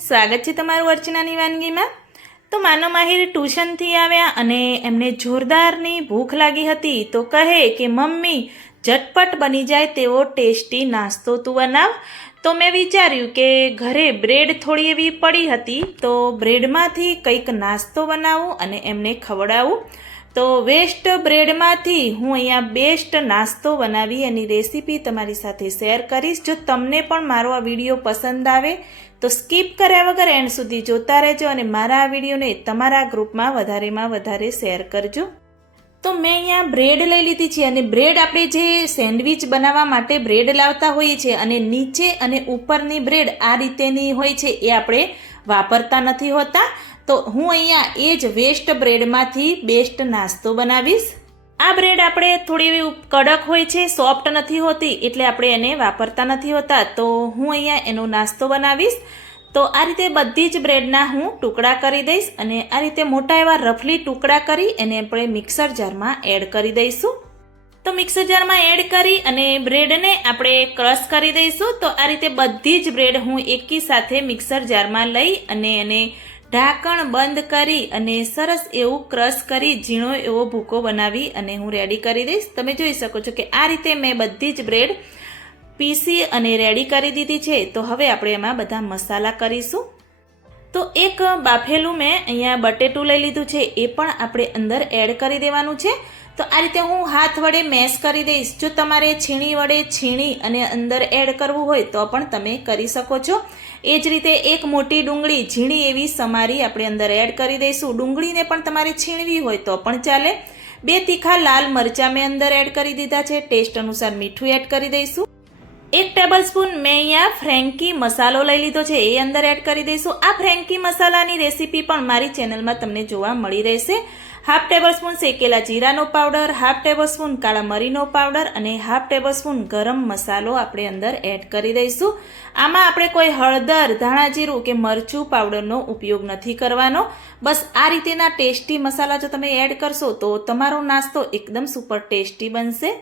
સ્વાગત છે તમારું અર્ચનાની વાનગીમાં। તો માનો માહિર ટ્યુશનથી આવ્યા અને એમને જોરદારની ભૂખ લાગી હતી તો કહે કે મમ્મી ઝટપટ બની જાય તેવો ટેસ્ટી નાસ્તો તું બનાવ। તો મેં વિચાર્યું કે ઘરે બ્રેડ થોડી એવી પડી હતી તો બ્રેડમાંથી કંઈક નાસ્તો બનાવું અને એમને ખવડાવું। તો વેસ્ટ બ્રેડમાંથી હું અહીંયા બેસ્ટ નાસ્તો બનાવી એની રેસીપી તમારી સાથે શેર કરીશ। જો તમને પણ મારો આ વિડીયો પસંદ આવે તો સ્કીપ કર્યા વગર એન્ડ સુધી જોતા રહેજો અને મારા આ વિડીયોને તમારા ગ્રુપમાં વધારે શેર કરજો। તો મેં અહીંયા બ્રેડ લઈ લીધી છે અને બ્રેડ આપણે જે સેન્ડવિચ બનાવવા માટે બ્રેડ લાવતા હોઈએ છીએ અને નીચે અને ઉપરની બ્રેડ આ રીતેની હોય છે એ આપણે વાપરતા નથી હોતા। તો હું અહીંયા એ જ વેસ્ટ બ્રેડમાંથી બેસ્ટ નાસ્તો બનાવીશ। આ બ્રેડ આપણે થોડી એવી કડક હોય છે, સોફ્ટ નથી હોતી, એટલે આપણે એને વાપરતા નથી હોતા। તો હું અહીંયા એનો નાસ્તો બનાવીશ। તો આ રીતે બધી જ બ્રેડના હું ટુકડા કરી દઈશ અને આ રીતે મોટા એવા રફલી ટુકડા કરી એને આપણે મિક્સર જારમાં એડ કરી દઈશું। તો મિક્સર જારમાં એડ કરી અને બ્રેડને આપણે ક્રશ કરી દઈશું। તો આ રીતે બધી જ બ્રેડ હું એકી સાથે મિક્સર જારમાં લઈ અને એને ઢાંકણ બંધ કરી અને સરસ એવું ક્રશ કરી ઝીણો એવો ભૂકો બનાવી અને હું રેડી કરી દઈશ। તમે જોઈ શકો છો કે આ રીતે મેં બધી જ બ્રેડ પીસી અને રેડી કરી દીધી છે। તો હવે આપણે એમાં બધા મસાલા કરીશું। તો એક બાફેલું મેં અહીંયા બટેટું લઈ લીધું છે, એ પણ આપણે અંદર એડ કરી દેવાનું છે। તો આ રીતે હું હાથ વડે મેશ કરી દઈશ। જો તમારે છીણી વડે છીણી અને અંદર એડ કરવું હોય તો પણ તમે કરી શકો છો। એ જ રીતે એક મોટી ડુંગળી ઝીણી એવી સમારી આપણે અંદર એડ કરી દઈશું। ડુંગળીને પણ તમારે છીણવી હોય તો પણ ચાલે। 2 તીખા લાલ મરચાં મેં અંદર એડ કરી દીધા છે। ટેસ્ટ અનુસાર મીઠું એડ કરી દઈશું। 1 ટેબલ સ્પૂન મેં અહીંયા ફ્રેન્કી મસાલો લઈ લીધો છે, એ અંદર એડ કરી દઈશું। આ ફ્રેન્કી મસાલાની રેસીપી પણ મારી ચેનલમાં તમને જોવા મળી રહેશે। 1/2 ટેબલ સ્પૂન શેકેલા જીરાનો પાવડર, 1/2 ટેબલ સ્પૂન કાળા મરીનો પાવડર અને 1/2 ટેબલ સ્પૂન ગરમ મસાલો આપણે અંદર એડ કરી દઈશું। આમાં આપણે કોઈ હળદર, ધાણા જીરું કે મરચું પાવડરનો ઉપયોગ નથી કરવાનો। બસ આ રીતેના ટેસ્ટી મસાલા જો તમે એડ કરશો તો તમારો નાસ્તો એકદમ સુપર ટેસ્ટી બનશે।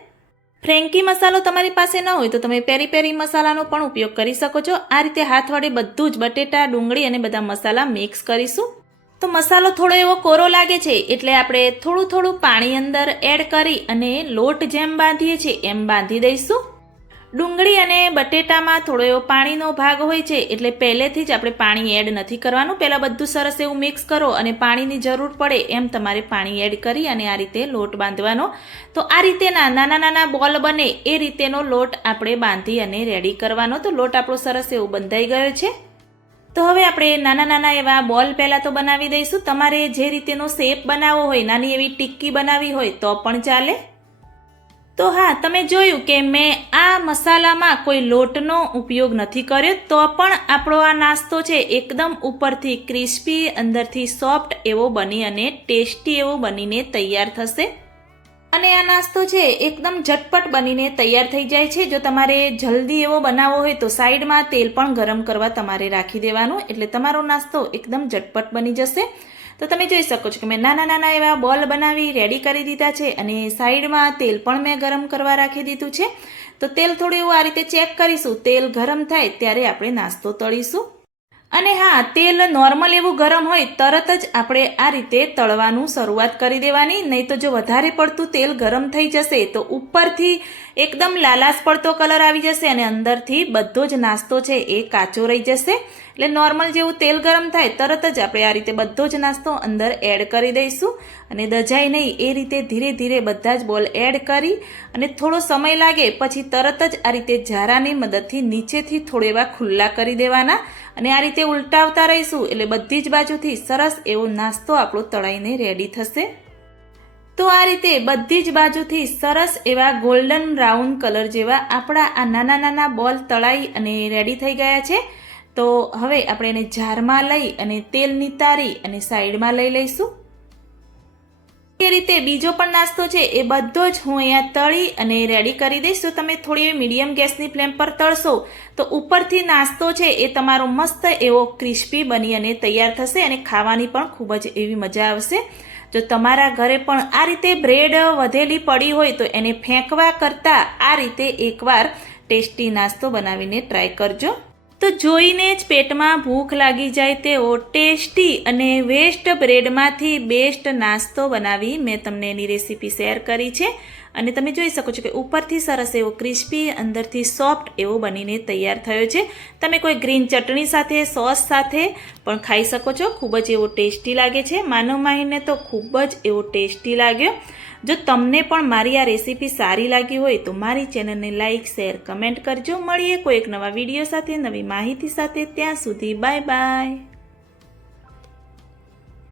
ફ્રેન્કી મસાલો તમારી પાસે ન હોય તો તમે પેરી પેરી મસાલાનો પણ ઉપયોગ કરી શકો છો। આ રીતે હાથ વડે બધું જ બટેટા, ડુંગળી અને બધા મસાલા મિક્સ કરીશું। તો મસાલો થોડો એવો કોરો લાગે છે એટલે આપણે થોડું પાણી અંદર એડ કરી અને લોટ જેમ બાંધીએ છીએ એમ બાંધી દઈશું। ડુંગળી અને બટેટામાં થોડો એવો પાણીનો ભાગ હોય છે એટલે પહેલેથી જ આપણે પાણી એડ નથી કરવાનું। પહેલાં બધું સરસ એવું મિક્સ કરો અને પાણીની જરૂર પડે એમ તમારે પાણી એડ કરી અને આ રીતે લોટ બાંધવાનો। તો આ રીતેના નાના બોલ બને એ રીતેનો લોટ આપણે બાંધી અને રેડી કરવાનો। તો લોટ આપણો સરસ એવો બંધાઈ ગયો છે। તો હવે આપણે નાના એવા બોલ પહેલાં તો બનાવી દઈશું। તમારે જે રીતેનો શેપ બનાવવો હોય, નાની એવી ટિક્કી બનાવી હોય તો પણ ચાલે। તો હા, તમે જોયું કે મેં આ મસાલામાં કોઈ લોટનો ઉપયોગ નથી કર્યો તો પણ આપણો આ નાસ્તો છે એકદમ ઉપરથી ક્રિસ્પી, અંદરથી સોફ્ટ એવો બની અને ટેસ્ટી એવો બનીને તૈયાર થશે। અને આ નાસ્તો છે એકદમ ઝટપટ બનીને તૈયાર થઈ જાય છે। જો તમારે જલ્દી એવો બનાવવો હોય તો સાઈડમાં તેલ પણ ગરમ કરવા તમારે રાખી દેવાનું, એટલે તમારો નાસ્તો એકદમ ઝટપટ બની જશે। તો તમે જોઈ શકો છો કે મેં નાના એવા બોલ બનાવી રેડી કરી દીધા છે અને સાઈડમાં તેલ પણ મેં ગરમ કરવા રાખી દીધું છે। તો તેલ થોડું એવું આ રીતે ચેક કરીશું, તેલ ગરમ થાય ત્યારે આપણે નાસ્તો તળીશું। અને હા, તેલ નોર્મલ એવું ગરમ હોય તરત જ આપણે આ રીતે તળવાનું શરૂઆત કરી દેવાની, નહીં તો જો વધારે પડતું તેલ ગરમ થઈ જશે તો ઉપરથી એકદમ લાલાશ પડતો કલર આવી જશે અને અંદરથી બધો જ નાસ્તો છે એ કાચો રહી જશે। એટલે નોર્મલ જેવું તેલ ગરમ થાય તરત જ આપણે આ રીતે બધો જ નાસ્તો અંદર એડ કરી દઈશું અને દજાય નહીં એ રીતે ધીરે બધા જ બોલ એડ કરી અને થોડો સમય લાગે પછી તરત જ આ રીતે ઝારાની મદદથી નીચેથી થોડા એવા ખુલ્લા કરી દેવાના અને આ રીતે ઉલટાવતા રહીશું એટલે બધી જ બાજુથી સરસ એવો નાસ્તો આપણો તળાઈને રેડી થશે। તો આ રીતે બધી જ બાજુથી સરસ એવા ગોલ્ડન બ્રાઉન કલર જેવા આપણા આ નાના બોલ તળાઈ અને રેડી થઈ ગયા છે। તો હવે આપણે એને જારમાં લઈ અને તેલ નિતારી અને સાઈડમાં લઈ લઈશું। એ રીતે બીજો પણ નાસ્તો છે એ બધો જ હું અહીંયા તળી અને રેડી કરી દઈશ। તો તમે થોડી મીડિયમ ગેસની ફ્લેમ પર તળશો તો ઉપરથી નાસ્તો છે એ તમારો મસ્ત એવો ક્રિસ્પી બની અને તૈયાર થશે અને ખાવાની પણ ખૂબ જ એવી મજા આવશે। જો તમારા ઘરે પણ આ રીતે બ્રેડ વધેલી પડી હોય તો એને ફેંકવા કરતાં આ રીતે એકવાર ટેસ્ટી નાસ્તો બનાવીને ટ્રાય કરજો। તો જોઈને જ પેટમાં ભૂખ લાગી જાય તેવો ટેસ્ટી અને વેસ્ટ બ્રેડમાંથી બેસ્ટ નાસ્તો બનાવી મેં તમને એની રેસીપી શેર કરી છે. અને તમે જોઈ શકો છો કે ઉપરથી સરસ એવો ક્રિસ્પી, અંદરથી સોફ્ટ એવો બનીને તૈયાર થયો છે. તમે કોઈ ગ્રીન ચટણી સાથે, સોસ સાથે પણ ખાઈ શકો છો. ખૂબ જ એવો ટેસ્ટી લાગે છે. માનવ માહીને તો ખૂબ જ એવો ટેસ્ટી લાગ્યો. જો તમને પણ મારી આ રેસીપી સારી લાગી હોય તો મારી ચેનલને લાઇક, શેર, કમેન્ટ કરજો. મળીએ કોઈ એક નવા વિડીયો સાથે, નવી માહિતી સાથે. ત્યાં સુધી બાય બાય.